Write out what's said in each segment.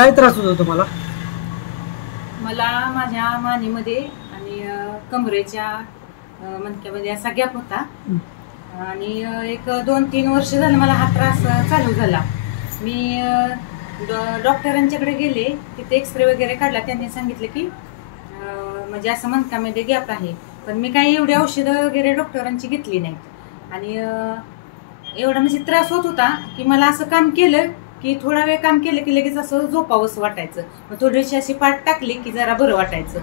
काय त्रास होतो तुम्हाला? मला माझ्या मानेमध्ये आणि कमरेच्या मणक्यामध्ये असा गॅप होता आणि एक 2-3 वर्ष झालं मला हा त्रास चालू झाला। मी डॉक्टरांच्याकडे गेले, तिथे एक्सरे वगैरे काढला। त्यांनी सांगितलं की म्हणजे असं मणक्यामध्ये गॅप आहे, पण मी काही एवढी औषधं वगैरे डॉक्टरांची घेतली नाहीत आणि एवढा म्हणजे त्रास होत होता की मला असं काम केलं की थोडा वेळ काम केलं की लगेच असं झोपावंसं वाटायचं। मग थोडीशी अशी पाठ टाकली की जरा बरं वाटायचं।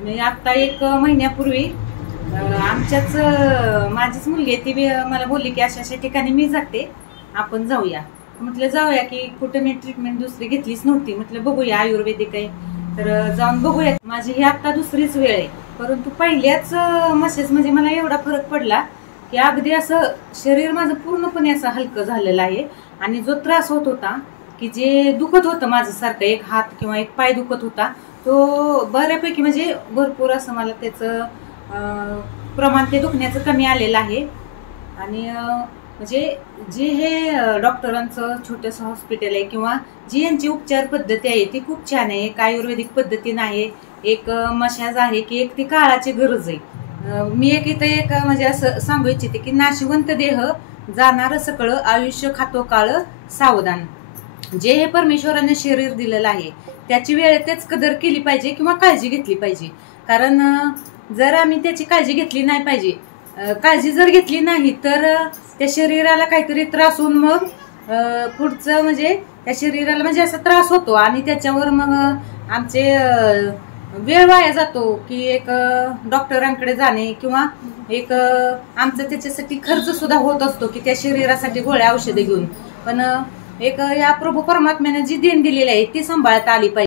मी आता 1 महिन्यापूर्वी आमच्याच माझीच मुलगी आहे, ती मला बोलली की अशा ठिकाणी मी जाते, आपण जाऊया। म्हटलं जाऊया की कुठं मी ट्रीटमेंट दुसरी घेतलीच नव्हती, म्हटलं बघूया आयुर्वेदिक आहे तर जाऊन बघूया। माझी ही आता दुसरीच वेळ आहे, परंतु पहिल्याच मसेज म्हणजे मला एवढा फरक पडला की अगदी असं शरीर माझं पूर्णपणे असं हलकं झालेलं आहे। आणि जो त्रास होत होता की जे दुखत होतं माझं सारखं, एक हात किंवा एक पाय दुखत होता, तो बऱ्यापैकी म्हणजे भरपूर असं मला त्याचं प्रमाण ते दुखण्याचं कमी आलेलं आहे। आणि म्हणजे जे हे डॉक्टरांचं छोटंसं हॉस्पिटल आहे किंवा जी यांची उपचार पद्धती आहे ती खूप छान आहे। एक आयुर्वेदिक पद्धतीनं आहे, एक मशाज आहे की एक ती काळाची गरज आहे। मी एक म्हणजे असं सांगू इच्छिते की नाशिवंत देह जाणार सकळ, आयुष्य खातो काळ सावधान। जे हे परमेश्वराने शरीर दिलेलं आहे त्याची वेळेतच कदर केली पाहिजे किंवा काळजी घेतली पाहिजे। कारण जर आम्ही त्याची काळजी घेतली नाही पाहिजे, काळजी जर घेतली नाही तर त्या शरीराला काहीतरी त्रास होऊन मग पुढचं म्हणजे त्या शरीराला म्हणजे असा त्रास होतो आणि त्याच्यावर मग आमचे वेळ वाया जातो की एक डॉक्टरांकडे जाणे किंवा एक आमचं त्याच्यासाठी खर्च सुद्धा होत असतो की त्या शरीरासाठी गोळ्या औषधे घेऊन। पण एक या प्रभू परमात्म्याने जी देण दिलेली आहे ती सांभाळता आली पाहिजे।